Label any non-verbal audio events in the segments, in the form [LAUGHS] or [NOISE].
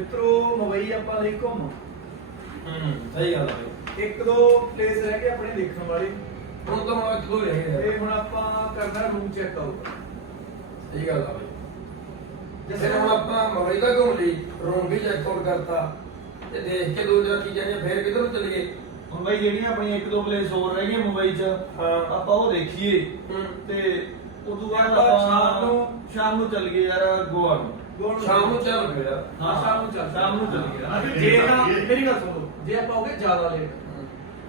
ਮਿੱਤਰੋ ਮੁੰਬਈ ਆਪਾਂ ਲਈ ਘੁੰਮ। ਹੂੰ। ਸਹੀ ਗੱਲ ਆ ਬਈ। ਇੱਕ ਦੋ ਪਲੇਸ ਰਹਿ ਗਏ ਆਪਣੇ ਦੇਖਣ ਵਾਲੇ। ਹੁਣ ਤਾਂ ਮੈਂ ਕਿਦੋਂ ਰਹਿ ਗਿਆ ਤੇ ਹੁਣ ਆਪਾਂ ਕਰਨਾ ਰੂਮ ਚੈੱਕ ਆਊਟ ਸਹੀ ਗੱਲ ਆ ਬਈ। ਜਿਵੇਂ ਹੁਣ ਆਪਾਂ ਮੁੰਬਈ ਦਾ ਘੁੰਮ ਲਈ ਰੂਮ ਵੀ ਚੈੱਕ ਆਊਟ ਕਰਤਾ। ਤੇ ਦੇਖ ਕੇ ਦੋ ਚਾਰ ਚੀਜ਼ਾਂ ਜਿਹੀਆਂ ਫੇਰ ਕਿੱਧਰ ਨੂੰ ਚੱਲੀਏ ਮੁੰਬਈ ਜਿਹੜੀਆਂ ਆਪਣੀਆਂ ਇੱਕ ਦੋ ਪਲੇਸ ਹੋਰ ਰਹਿ ਗਈਆਂ ਮੁੰਬਈ 'ਚ ਹਾਂ। ਆਪਾਂ ਉਹ ਦੇਖੀਏ। ਹੂੰ। ਤੇ ਉਦੋਂ ਬਾਅਦ ਆਪਾਂ ਸ਼ਾਮ ਨੂੰ- ਸ਼ਾਮ ਨੂੰ ਚੱਲ ਗਏ ਯਾਰ ਗੋਆ ਨੂੰ। ਸ਼ਾਮ ਨੂੰ ਚੱਲ ਪਿਆ। ਹਾਂ ਸ਼ਾਮ ਨੂੰ ਚੱਲ ਸ਼ਾਮ ਨੂੰ ਚੱਲ ਗਏ ਜੇ ਨਾ ਮੇਰੀ ਗੱਲ ਸੁਣੋ। ਜੇ ਆਪਾਂ ਹੋਗੇ ਜ਼ਿਆਦਾ ਲੇਟ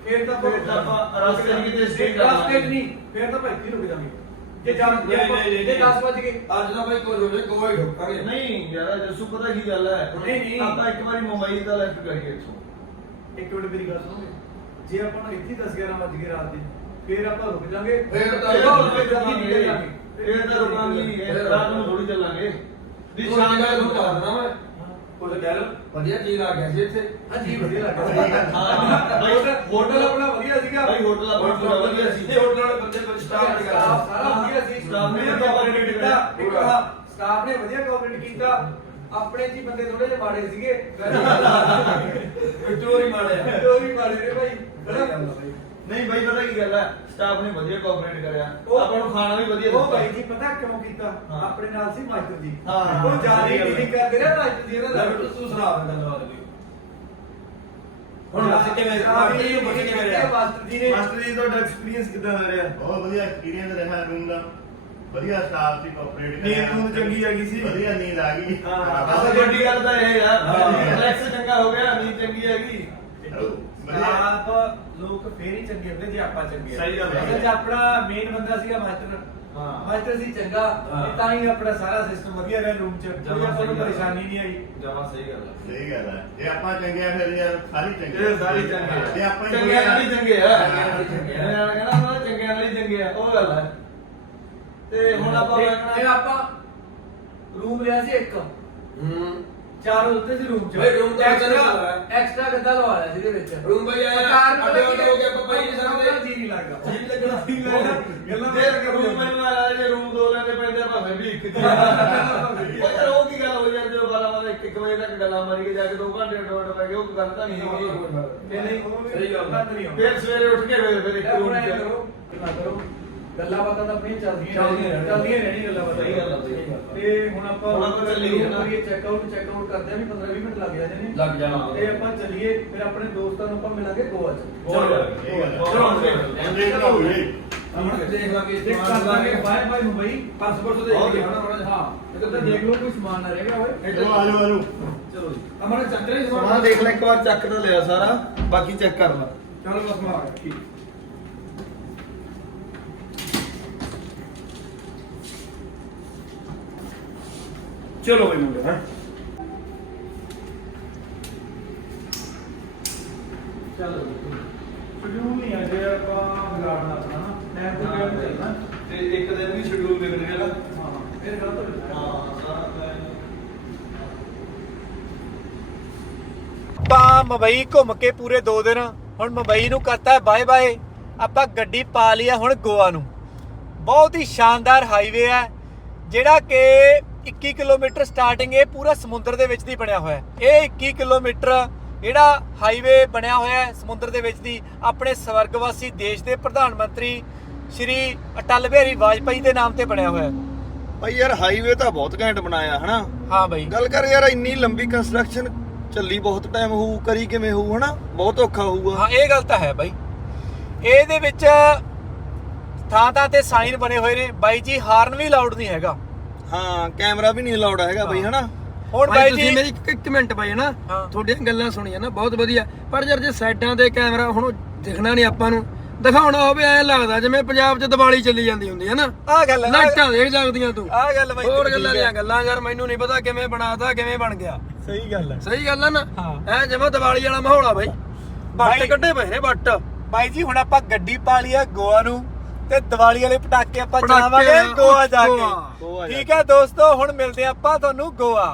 ਫਿਰ ਤਾਂ ਫਿਰ ਤਾਂ ਆਪਾਂ ਰਸਤੇ 'ਚ ਕਿਤੇ stay ਕਰ ਰਸਤੇ। ਨਹੀਂ ਫਿਰ ਤਾਂ ਭਾਈ ਕੀ ਰੁਕ ਜਾਵਾਂਗੇ ਜੇ ਜਾ ਜੇ ਨਹੀਂ, ਆਪਾਂ- ਨਹੀਂ, ਨਹੀਂ, ਜੇ ਨਹੀਂ। 10 ਵਜ ਅੱਜ ਦਾ ਬਈ ਕੁਝ ਹੋ ਜਾਏ ਗੋਆ ਹੀ ਢੁੱਕਾਂਗੇ ਨਹੀਂ ਯਾਰ ਜੱਸੂ ਪਤਾ ਕੀ ਗੱਲ ਹੈ। ਨਹੀਂ, ਨਹੀਂ। ਆਪਾਂ ਇੱਕ ਵਾਰੀ ਮੁੰਬਈ ਦਾ ਲੈਫਟ ਕਰੀਏ ਇੱਥੋਂ। ਇੱਕ ਮਿੰਟ ਮੇਰੀ ਗੱਲ ਸੁਣੋਗੇ ਜੇ ਆਪਾਂ ਨੂੰ ਇੱਥੇ 10 11 ਵਜ ਰਾਤ ਦੇ ਫਿਰ ਆਪਾਂ ਰੁਕ ਜਾਾਂਗੇ। ਫਿਰ ਤਾਂ ਤਾਂ ਰੁਕ ਜਾਵਾਂਗੇ। ਫਿਰ ਤਾਂ ਰੁਕਾਂਗੇ। ਰਾਤ ਨੂੰ ਥੋੜੀ ਚੱਲਾਂਗੇ। ਸ਼ਾਮ ਸ਼ਾਮ ਨੂੰ ਨੂੰ ਕਰਨਾ ਮੈਂ। ਕੁਝ ਕਹਿ ਲਓ। ਵਧੀਆ ਚੀਜ਼ ਆ ਗਿਆ ਸੀ ਇੱਥੇ। ਹਾਂਜੀ ਵਧੀਆ ਲੱਗਾ ਹਾਂ, ਬਾਈ, ਹੋਟਲ ਹੋਟਲ ਆਪਣਾ ਵਧੀਆ ਸੀਗਾ। ਬਾਈ ਹੋਟਲ ਆਪਣਾ ਪੂਰਾ ਵਧੀਆ ਸੀ। ਇਹ ਹੋਟਲ ਵਾਲੇ ਬੰਦੇ ਕੋਲ ਸਟਾਫ ਸਟਾਫ ਕਰਦਾ ਸਾਰਾ ਵਧੀਆ ਸੀ ਸਟਾਫ ਨੇ ਕੋਆਪਰੇਟ ਕੀਤਾ। ਇੱਕ ਪੂਰਾ। ਆਹ ਸਟਾਫ ਨੇ ਵਧੀਆ ਕੋਆਪਰੇਟ ਕੀਤਾ। ਆਪਣੇ ਜੀ ਬੰਦੇ ਥੋੜੇ ਜਿਹਾ ਮਾੜੇ ਸੀਗੇ। [LAUGHS] ਵਿਕਟੋਰੀ ਮਾਰਿਆ ਚੋਰੀ ਮਾੜੇ ਨੇ ਭਾਈ। ਗੱਲ। ਨਹੀਂ ਬਾਈ ਪਤਾ ਕੀ ਗੱਲ ਹੈ ਸਟਾਫ ਨੇ ਵਧੀਆ ਕੋਆਪਰੇਟ ਕਰਿਆ। ਉਹ- ਆਪਾਂ ਨੂੰ ਖਾਣਾ ਵੀ ਵਧੀਆ ਉਹ ਭਾਈ ਜੀ ਪਤਾ ਕਿਉਂ ਕੀਤਾ? ਹਾਂ। ਆਪਣੇ ਨਾਲ ਸੀ ਮਾਸਟਰ ਜੀ। ਹਾਂ, ਹਾਂ, ਉਹ ਜਾਰੀ ਸਹੀ ਗੱਲ ਹੈ। ਨਹੀਂ ਕਰਦੇ ਰਿਹਾ ਮਾਸਟਰ ਜੀ ਇਹਨਾਂ ਦਾ ਤੂੰ ਸੁਣਾ ਦੇ ਗੱਲਬਾਤ ਕੋਈ। ਹੁਣ ਦੱਸ ਕਿਵੇਂ ਹਾਂ, ਮਾਸਟਰ ਜੀ ਨੂੰ ਪੁੱਛ ਕਿਵੇਂ ਰਿਹਾ? ਮਾਸਟਰ ਜੀ ਨੇ ਮਾਸਟਰ ਜੀ ਤੁਹਾਡਾ ਐਕਸਪੀਰੀਅੰਸ ਕਿਦਾਂ ਦਾ ਰਿਹਾ? ਬਹੁਤ ਵਧੀਆ ਐਕਸਪੀਰੀਅੰਸ ਰਿਹਾ ਰੂਮ ਦਾ। ਵਧੀਆ ਸਟਾਫ ਸੀ ਕੋਆਪਰੇਟ ਨੀਂਦ ਨੂੰਦ ਚੰਗੀ ਆ ਗਈ ਸੀ? ਵਧੀਆ ਨੀਂਦ ਆ ਗਈ। ਅਸਲ ਵੱਡੀ ਗੱਲ ਤਾਂ ਇਹ ਯਾਰ ਹਾਂ। ਰਿਲੈਕਸ ਚੰਗਾ ਹੋ ਗਿਆ ਨੀਂਦ ਚੰਗੀ ਹੈਗੀ ਵਧੀਆ। ਆਪ ਲੋਕ ਫੇਰ ਹੀ ਚੰਗੇ ਹੁੰਦੇ ਜੇ ਆਪਾਂ ਚੰਗੇ। ਸਹੀ ਗੱਲ ਹੈ। ਅਸਲ 'ਚ ਆਪਣਾ ਮੇਨ ਬੰਦਾ ਸੀਗਾ ਮਾਸਟਰ ਹਾਂ। ਮਾਸਟਰ ਸੀ ਚੰਗਾ ਹਾਂ। ਤੇ ਤਾਂ ਹੀ ਆਪਣਾ ਸਾਰਾ ਸਿਸਟਮ ਵਧੀਆ ਰਿਹਾ ਰੂਮ 'ਚ ਕੋਈ ਜਮਾਂ ਆਪਾਂ ਨੂੰ ਸਹੀ ਗੱਲ ਹੈ। ਪਰੇਸ਼ਾਨੀ ਨਹੀਂ ਆਈ ਜਮਾ ਸਹੀ ਗੱਲ ਹੈ ਸਹੀ ਗੱਲ ਹੈ ਜੇ ਆਪਾਂ ਚੰਗੇ ਆ ਫਿਰ ਯਾਰ ਸਾਰੀ ਚੰਗੇ ਇਹ ਸਾਰੀ ਚੰਗੇ ਆ ਜੇ ਆਪਾਂ ਹੀ ਚੰਗਿਆਂ ਨਾਲ ਹੀ ਚੰਗੇ ਆ ਚੰਗਿਆਂ ਨਾਲ ਹੀ ਚੰਗੇ ਆ। ਮੈਂ ਕਹਿੰਦਾ ਉਹਨਾਂ ਦੇ ਚੰਗਿਆਂ ਨਾਲ ਹੀ ਚੰਗੇ ਆ ਉਹ ਗੱਲ ਹੈ ਤੇ ਹੁਣ ਆਪਾਂ ਤੇ ਆਪਾਂ ਰੂਮ ਲਿਆ ਸੀ ਇੱਕ ਹੂੰ ਚਾਰ ਉੱਤੇ ਸੀ ਰੂਮ 'ਚ। ਬਈ room ਤਾਂ ਅੱਧਾ ਐਕਸਟਰਾ ਗੱਦਾ ਲਵਾ ਲਿਆ ਸੀ ਇਹਦੇ ਵਿੱਚ। ਰੂਮ ਬਈ ਆਇਆ ਕਾਰ ਨੂੰ ਅੱਡੇ ਅੱਡੇ ਹੋ ਕੇ ਆਪਾਂ ਪਾਈ ਨਹੀਂ ਸਕਦੇ ਆਪਣਾ ਜੀ ਨਹੀਂ ਲੱਗਦਾ। ਜੀ ਲੱਗਣਾ ਸੀ ਗੱਲਾਂ ਜੇ ਰੂਮ ਮੈਨੂੰ ਆਇਆ ਜੇ ਰੂਮ ਦੋ ਲੈਣੇ ਪੈਂਦੇ ਆ ਭਾਵੇਂ ਵੀ ਇੱਕ [LAUGHS] ਦੀ ਉਹ ਯਾਰ ਉਹ ਕੀ ਗੱਲ ਹੋ ਯਾਰ ਜਦੋਂ ਬਾਲਾ ਬਾਲਾ ਇੱਕ ਇੱਕ ਵਜੇ ਤੱਕ ਗੱਲਾਂ ਮਾਰੀ ਕੇ ਜਾ ਕੇ ਦੋ ਘੰਟੇ ਡੋਟ ਪੈ ਗਏ ਉਹ ਗੱਲ ਤਾਂ ਨਹੀਂ ਹੈਗੀ ਨਹੀਂ ਨਹੀਂ ਸਹੀ ਗੱਲ। ਹੈ। ਨਹੀਂ ਫਿਰ ਸਵੇਰੇ ਉੱਠ ਕੇ ਫਿਰ ਫਿਰ ਇੱਕ ਰੂਮ ਚ। ਕਰੋ। ਗੱਲਾਂ ਬਾਤਾਂ ਤਾਂ ਆਪਣੀਆਂ ਚੱਲਦੀਆਂ ਚੱਲਦੀਆਂ ਰਹਿਣੀਆਂ। ਚੱਲਦੀਆਂ ਰਹਿਣੀਆਂ ਗੱਲਾਂ ਬਾਤਾਂ। ਸਹੀ ਗੱਲ ਆ, ਸਹੀ ਗੱਲ ਆ। ਤੇ ਹੁਣ ਆਪਾਂ ਹੁਣ ਆਪਾਂ ਚੱਲੀਏ ਨਾ। ਚੈੱਕ ਆਊਟ ਚੈੱਕ ਆਊਟ ਕਰਦੇ ਆ ਵੀ 15 20 ਮਿੰਟ ਲੱਗ ਜਾਂਦੇ ਨੇ। ਲੱਗ ਜਾਣਾ। ਤੇ ਆਪਾਂ ਚੱਲੀਏ ਫਿਰ ਆਪਣੇ ਦੋਸਤਾਂ ਨੂੰ ਆਪਾਂ ਮਿਲਾਂਗੇ ਗੋਆ 'ਚ। ਚਲੋ ਦੇਖ ਹੁਣ ਲਾਂਗੇ ਦੇਖ ਕਰ ਲਾਂਗੇ ਬਾਏ ਬਾਏ ਮੁੰਬਈ। 500 ਪਰਸੋਂ ਦੇਖ ਹੋਰ। ਕੇ ਹਣਾ ਮੜਾ ਹਾਂ। ਇਹ ਤਾਂ ਦੇਖ ਲਓ ਕੋਈ ਸਮਾਨ ਨਾ ਰਹਿ ਗਿਆ ਹੋਏ ਚਲੋ ਆਜੋ ਆਜੋ ਚਲੋ ਜੀ। ਅਮਰ ਚੱਕ ਰਹੇ ਸਮਾਨ ਦੇਖ ਲੈ ਇੱਕ ਵਾਰ ਚੱਕ ਤਾਂ ਲਿਆ ਸਾਰਾ। ਬਾਕੀ ਚੈੱਕ ਕਰ ਲੈ। ਚਲੋ ਬਸ ਮਾਰ ਠੀਕ। ਚਲੋ ਬਈ ਮੁੰਡੇ ਹਾਂ। ਚਲੋ ਸ਼ਡਿਊਲ ਨਹੀਂ ਆ ਜੇ ਆਪਾਂ ਵਿਗਾੜਨਾ ਆਪਣਾ ਨਾ ਟਾਈਮ ਤੇ ਟਾਈਮ ਚੱਲਣਾ? ਤੇ ਇੱਕ ਦਿਨ ਵੀ ਸ਼ਡਿਊਲ ਵਿਗੜ ਗਿਆ ਨਾ। ਹਾਂ ਫਿਰ ਗਲਤ ਹੋ ਜਾਂਦਾ। ਹਾਂ ਸਾਰਾ plan ਆਪਾਂ ਮੁੰਬਈ ਘੁੰਮ ਕੇ ਪੂਰੇ 2 ਦਿਨ ਹੁਣ ਮੁੰਬਈ ਨੂੰ ਕਰਤਾ ਬਾਏ ਬਾਏ। ਆਪਾਂ ਗੱਡੀ ਪਾ ਲਈ ਆ ਹੁਣ ਗੋਆ ਨੂੰ। ਬਹੁਤ ਹੀ ਸ਼ਾਨਦਾਰ ਹਾਈਵੇ ਹੈ ਜਿਹੜਾ ਕਿ 21 ਕਿਲੋਮੀਟਰ ਸਟਾਰਟਿੰਗ ਇਹ ਪੂਰਾ ਸਮੁੰਦਰ ਦੇ ਵਿੱਚ ਦੀ ਬਣਿਆ ਹੋਇਆ ਹੈ। ਇਹ 21 ਕਿਲੋਮੀਟਰ ਜਿਹੜਾ ਹਾਈਵੇ ਬਣਿਆ ਹੋਇਆ ਹੈ ਸਮੁੰਦਰ ਦੇ ਵਿੱਚ ਦੀ ਆਪਣੇ ਸਵਰਗਵਾਸੀ ਦੇਸ਼ ਦੇ ਪ੍ਰਧਾਨ ਮੰਤਰੀ ਸ਼੍ਰੀ ਅਟਲ ਬਿਹਾਰੀ ਵਾਜਪਾਈ ਦੇ ਨਾਮ ਤੇ ਬਣਿਆ ਹੋਇਆ ਹੈ। ਭਾਈ ਯਾਰ ਹਾਈਵੇ ਤਾਂ ਬਹੁਤ ਘੈਂਟ ਬਣਾਇਆ ਹਨਾ? ਹਾਂ ਬਾਈ। ਗੱਲ ਕਰ ਯਾਰ ਇੰਨੀ ਲੰਬੀ ਕੰਸਟਰਕਸ਼ਨ ਚੱਲੀ ਬਹੁਤ ਟਾਈਮ ਹੋਊ ਕਰੀ ਕਿਵੇਂ ਹੋਊ ਹਨਾ? ਬਹੁਤ ਔਖਾ ਹੋਊਗਾ। ਹਾਂ ਇਹ ਗੱਲ ਤਾਂ ਹੈ ਬਾਈ। ਇਹਦੇ ਵਿੱਚ ਥਾਂ ਥਾਂ ਤੇ ਸਾਈਨ ਬਣੇ ਹੋਏ ਨੇ। ਬਾਈ ਜੀ ਹਾਰਨ ਵੀ ਲਾਊਡ ਨਹੀਂ ਹੈਗਾ। ਹਾਂ ਕੈਮਰਾ ਵੀ ਨਹੀਂ ਅਲਾਉਡ ਹੈਗਾ ਬਈ ਹਨਾ? ਹੁਣ ਬਾਈ ਤੁਸੀਂ ਜੀ ਮੇਰੀ ਇੱਕ ਇੱਕ ਮਿੰਟ ਬਾਈ ਨਾ ਹਾਂ। ਤੁਹਾਡੀਆਂ ਗੱਲਾਂ ਸੁਣੀਆਂ ਨਾ ਬਹੁਤ ਵਧੀਆ। ਪਰ ਯਾਰ ਜੇ ਸਾਈਡਾਂ ਤੇ ਕੈਮਰਾ ਹੁਣ ਉਹ ਦਿਖਣਾ ਨਹੀਂ ਆਪਾਂ ਨੂੰ ਦਿਖਾਉਣਾ ਹੋਵੇ ਐ ਲੱਗਦਾ ਜਿਵੇਂ ਪੰਜਾਬ 'ਚ ਦੀਵਾਲੀ ਚੱਲੀ ਜਾਂਦੀ ਹੁੰਦੀ ਹੈ ਨਾ। ਆਹ ਗੱਲ ਹੈ ਲਾਈਟਾਂ ਦੇਖ ਜਾਂਦੀਆਂ ਤੂੰ। ਆਹ ਗੱਲ ਬਾਈ ਹੋਰ ਗੱਲਾਂ ਦੀਆਂ। ਗੱਲਾਂ ਯਾਰ ਮੈਨੂੰ ਨਹੀਂ ਪਤਾ ਕਿਵੇਂ ਬਣਾਤਾ ਕਿਵੇਂ ਬਣ ਗਿਆ। ਸਹੀ ਗੱਲ ਹੈ ਸਹੀ ਗੱਲ ਆ ਨਾ? ਹਾਂ। ਐ ਜਿਵੇਂ ਦੀਵਾਲੀ ਵਾਲਾ ਮਾਹੌਲ ਆ ਬਾਈ। ਬਾਈ- ਬੱਟ ਕੱਢੇ ਪਏ ਨੇ ਬੱਟ ਬਾਈ ਜੀ ਹੁਣ ਆਪਾਂ ਗੱਡੀ ਪਾ ਲਈ ਆ ਗੋਆ ਨੂੰ। ਤੇ ਦੀਵਾਲੀ ਵਾਲੇ ਪਟਾਕੇ ਆਪਾਂ ਪਟਾਕੇ ਚਲਾਵਾਂਗੇ ਗੋਆ ਜਾ ਗੋਆ। ਗੋਆ ਕੇ ਜਾ ਠੀਕ ਹੈ ਦੋਸਤੋ ਹੁਣ ਮਿਲਦੇ ਆਪਾਂ ਤੁਹਾਨੂੰ ਗੋਆ